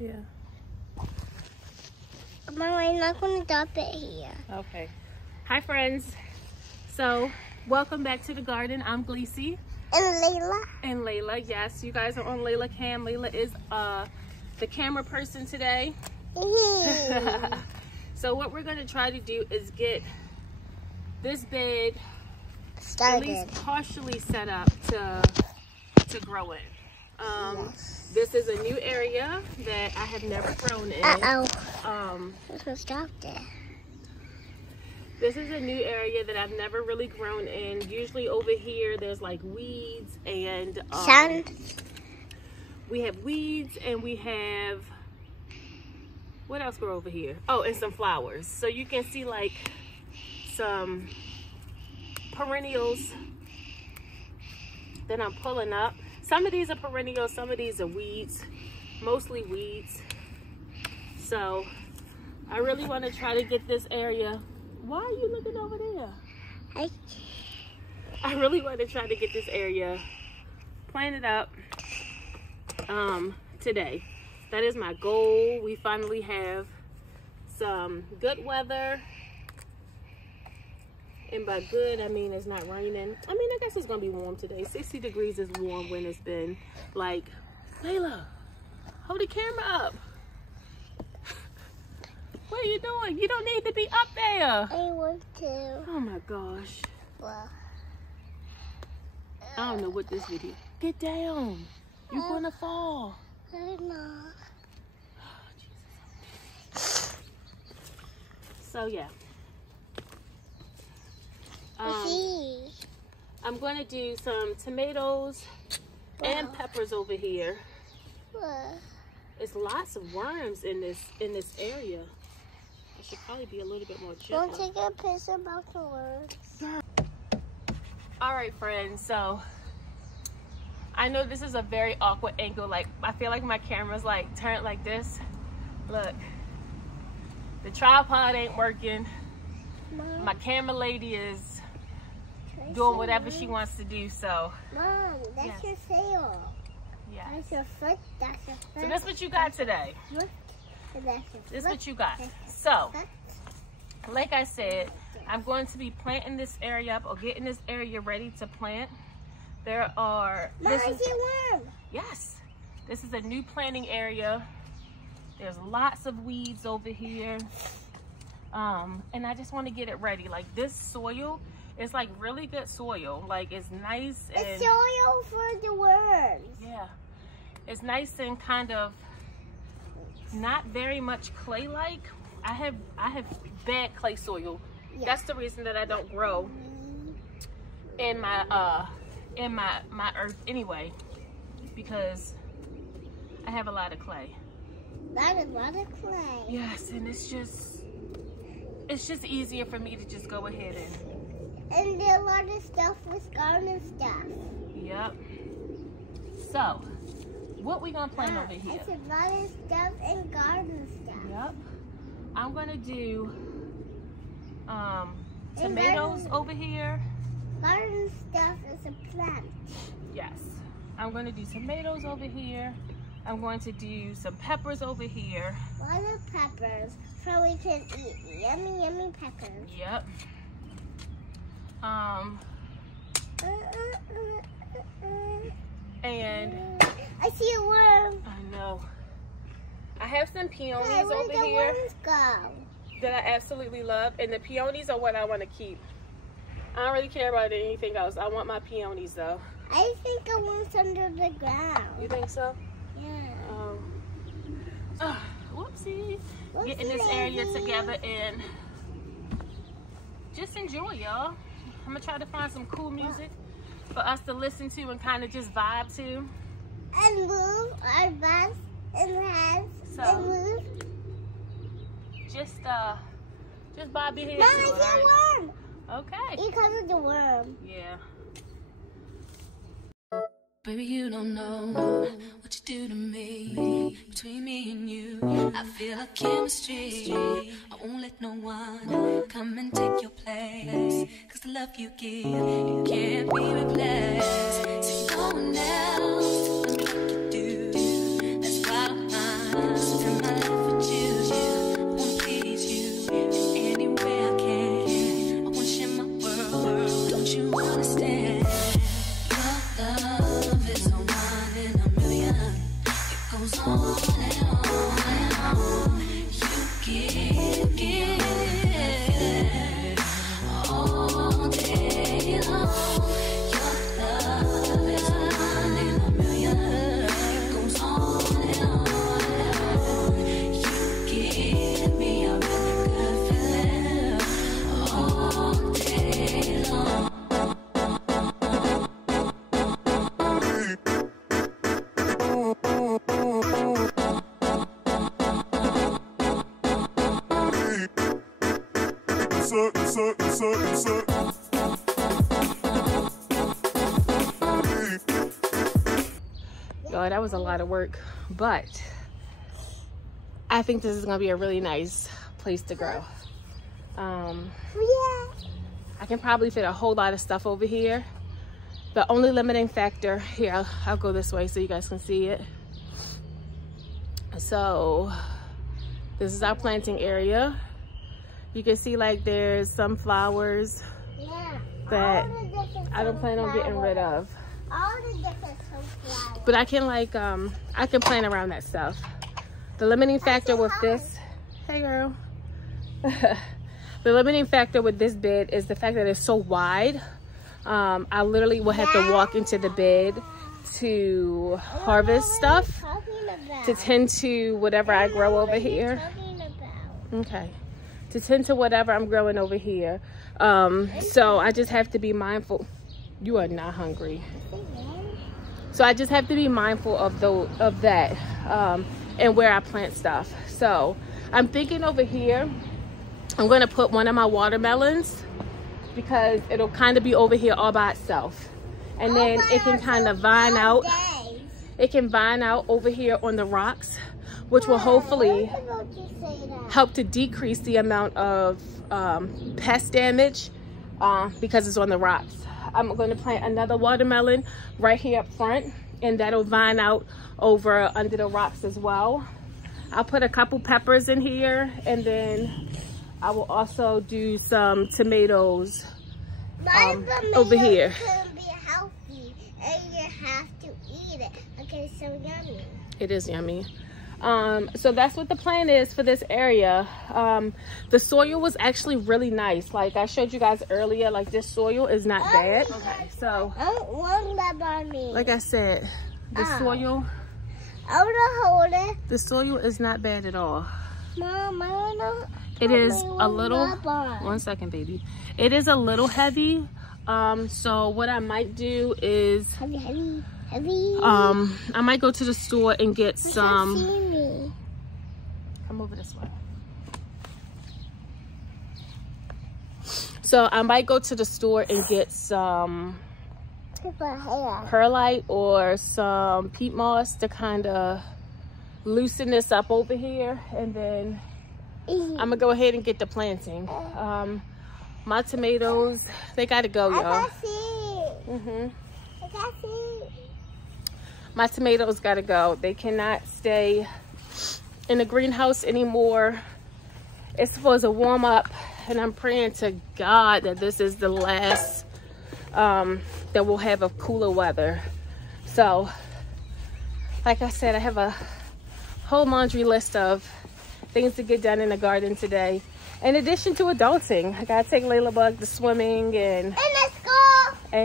Yeah. Mom, I'm not going to drop it here. Okay. Hi, friends. So, welcome back to the garden. I'm Gleesy. And Layla. And Layla. Yes, you guys are on Layla Cam. Layla is the camera person today. So what we're going to try to do is get this bed Started. at least partially set up to grow in. Yes. This is a new area that I have never grown in. Stop there. This is a new area that I've never really grown in. Usually over here there's like weeds and Sand. we have weeds and we have, what else grow over here? Oh, and some flowers. So you can see like some perennials that I'm pulling up. Some of these are perennials, some of these are weeds, mostly weeds. So I really want to try to get this area. Why are you looking over there? I really want to try to get this area planted up today. That is my goal. We finally have some good weather. And by good, I mean it's not raining. I mean, I guess it's going to be warm today. 60 degrees is warm when it's been like, Layla, hold the camera up. What are you doing? You don't need to be up there. I want to. Oh my gosh. Well, I don't know what this video. Get down. You're going to fall. I know. So yeah. I'm going to do some tomatoes and peppers over here. There's lots of worms in this area. I should probably be a little bit more gentle. Don't take a picture about the words. All right, friends. So I know this is a very awkward angle. Like I feel like my camera's like turned like this. Look, the tripod ain't working. Mom, My camera lady is doing whatever she wants to do. So Mom, that's your sail. yeah. That's your foot. That's your foot. So this what you got today. This what you got. So, like I said, I'm going to be planting this area up or getting this area ready to plant. There are. Mom, I see a worm. Yes, this is a new planting area. There's lots of weeds over here. And I just want to get it ready. Like this soil is like really good soil. Like it's nice and it's soil for the worms. yeah, it's nice and kind of not very much clay-like. I have bad clay soil. Yeah. That's the reason that I don't grow in my my earth anyway, because I have a lot of clay. A lot of clay. Yes, and it's just easier for me to just go ahead and there are a lot of stuff with garden stuff. Yep. So, what we gonna plant over here? It's a lot of stuff and garden stuff. Yep. I'm gonna do tomatoes over here. Garden stuff is a plant. Yes. I'm gonna do tomatoes over here. I'm going to do some peppers over here. A lot of peppers, so we can eat yummy, yummy peppers. Yep. And I see a worm. I know. I have some peonies Hey, where over did the here worms go? that I absolutely love, and the peonies are what I want to keep. I don't really care about anything else. I want my peonies though. I think the worm's under the ground. You think so? Yeah. Whoopsie. Getting this area together and just enjoy, y'all. I'm gonna try to find some cool music for us to listen to and kind of just vibe to. And move our butts and heads and move. Just bob your head Mom, to I it, see a right? worm. Okay. You covered the worm. Yeah. Baby, you don't know what you do to me. Between me and you, I feel a chemistry. I won't let no one come and take your place. Cause the love you give, it can't be replaced. See no one else, tell me what you do. That's bottom line. Y'all, that was a lot of work, but I think this is gonna be a really nice place to grow. I can probably fit a whole lot of stuff over here. The only limiting factor here, I'll go this way so you guys can see it. So this is our planting area. You can see like there's some flowers that I don't plan on getting rid of. All the different flowers. But I can like I can plant around that stuff. The limiting factor with this, hey girl. The limiting factor with this bed is the fact that it's so wide. I literally will have to walk into the bed to harvest stuff, to tend to whatever I grow over here. Okay, to tend to whatever I'm growing over here. So I just have to be mindful. You are not hungry. So I just have to be mindful of that and where I plant stuff. So I'm thinking over here, I'm going to put one of my watermelons because it'll kind of be over here all by itself. And then it can kind of vine out. It can vine out over here on the rocks, which will hopefully help to decrease the amount of pest damage because it's on the rocks. I'm going to plant another watermelon right here up front, and that'll vine out over under the rocks as well. I'll put a couple peppers in here, and then I will also do some tomatoes over here. Can be healthy, and you have to eat it. Okay, so yummy. It is yummy. So that's what the plan is for this area. The soil was actually really nice. Like I showed you guys earlier, like this soil is not bad. Okay, so like I said, the soil, I want to hold it. the soil is not bad at all. Mom, I want to. It is a little, one second baby, it is a little heavy. So what I might do is Heavy. I might go to the store and get some. Come over this way. So I might go to the store and get some perlite or some peat moss to kind of loosen this up over here, and then I'm gonna go ahead and get the planting. My tomatoes, they gotta go, y'all. My tomatoes gotta go. They cannot stay in the greenhouse anymore. It's supposed to warm up, and I'm praying to God that this is the last that we'll have of cooler weather. So like I said, I have a whole laundry list of things to get done in the garden today, in addition to adulting. I gotta take Layla Bug to swimming and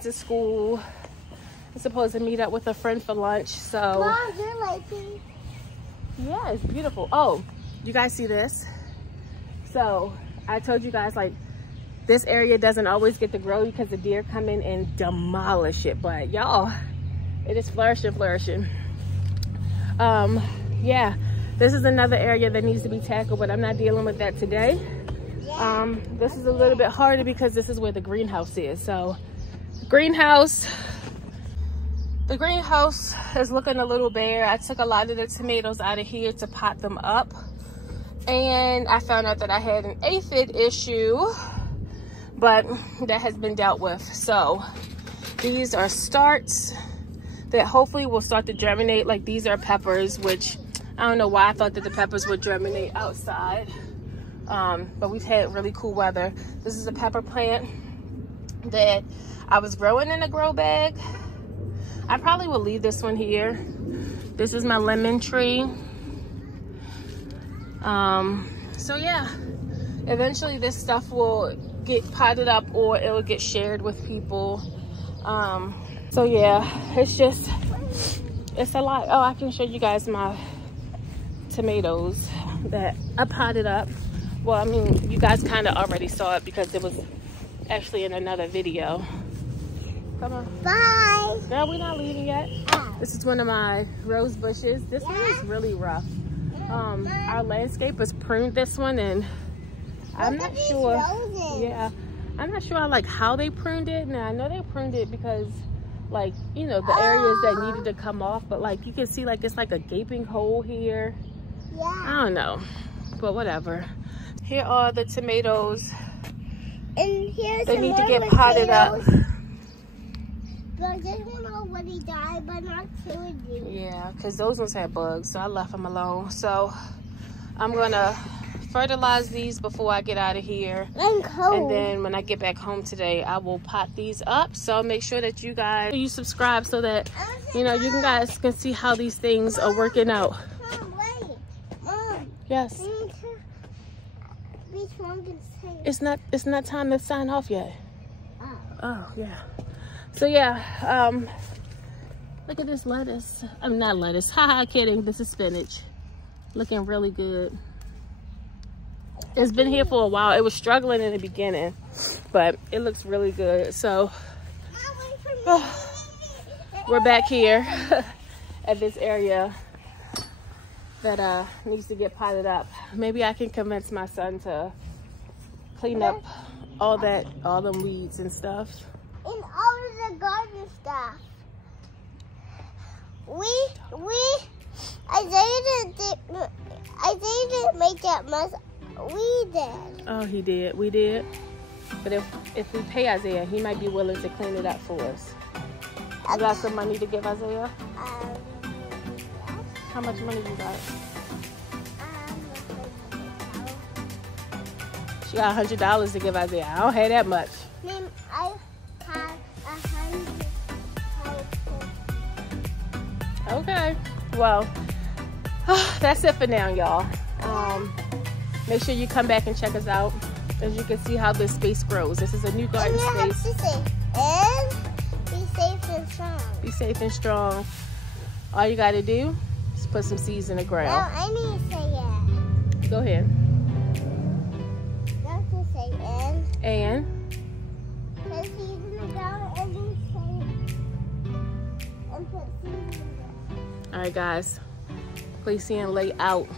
to school. I'm supposed to meet up with a friend for lunch. So Mom, you're liking. Yeah, it's beautiful. Oh, you guys see this? So I told you guys, like, this area doesn't always get to grow because the deer come in and demolish it, but y'all, it is flourishing. Yeah, this is another area that needs to be tackled, but I'm not dealing with that today. This is a little bit harder because this is where the greenhouse is. So the greenhouse is looking a little bare. I took a lot of the tomatoes out of here to pot them up, and I found out that I had an aphid issue, but that has been dealt with. So these are starts that hopefully will start to germinate. Like, these are peppers, which I don't know why I thought that the peppers would germinate outside, but we've had really cool weather. This is a pepper plant that I was growing in a grow bag. I probably will leave this one here This is my lemon tree. So yeah, eventually this stuff will get potted up or it will get shared with people. So yeah, it's a lot. Oh, I can show you guys my tomatoes that I potted up. Well, I mean, you guys kind of already saw it because it was actually in another video. Come on. Bye. No, we're not leaving yet. This is one of my rose bushes. This one is really rough. Our landscapers pruned this one, and I'm not sure. Yeah, I'm not sure like how they pruned it. Now I know they pruned it because, like, you know, the areas that needed to come off, but like you can see, like it's like a gaping hole here. Yeah. I don't know, but whatever. Here are the tomatoes. And here's they need to get potted up. But this one already died, but not two of these. Yeah, because those ones had bugs, so I left them alone. So I'm gonna fertilize these before I get out of here. And then when I get back home today, I will pot these up. So make sure that you guys subscribe so that you guys can see how these things are working out. Mom, wait. Mom. Yes. It's not time to sign off yet. Oh yeah. So yeah, look at this lettuce. I'm not lettuce. Haha, kidding. This is spinach. Looking really good. It's been here for a while. It was struggling in the beginning, but it looks really good. So we're back here at this area that needs to get potted up. Maybe I can convince my son to clean up all them weeds and stuff. And all of the garden stuff. I didn't make that much. We did. Oh, he did. We did. But if we pay Isaiah, he might be willing to clean it up for us. You got some money to give Isaiah? Yes. How much money you got? She got $100 to give Isaiah. I don't have that much. I have 100. Okay. Well, that's it for now, y'all. Make sure you come back and check us out. As you can see how this space grows. This is a new garden space. And be safe and strong. Be safe and strong. All you got to do is put some seeds in the ground. Well, I need to say it. Go ahead. Not to say And? Put seeds in the ground and put seeds in the ground. All right, guys. Placey and lay out.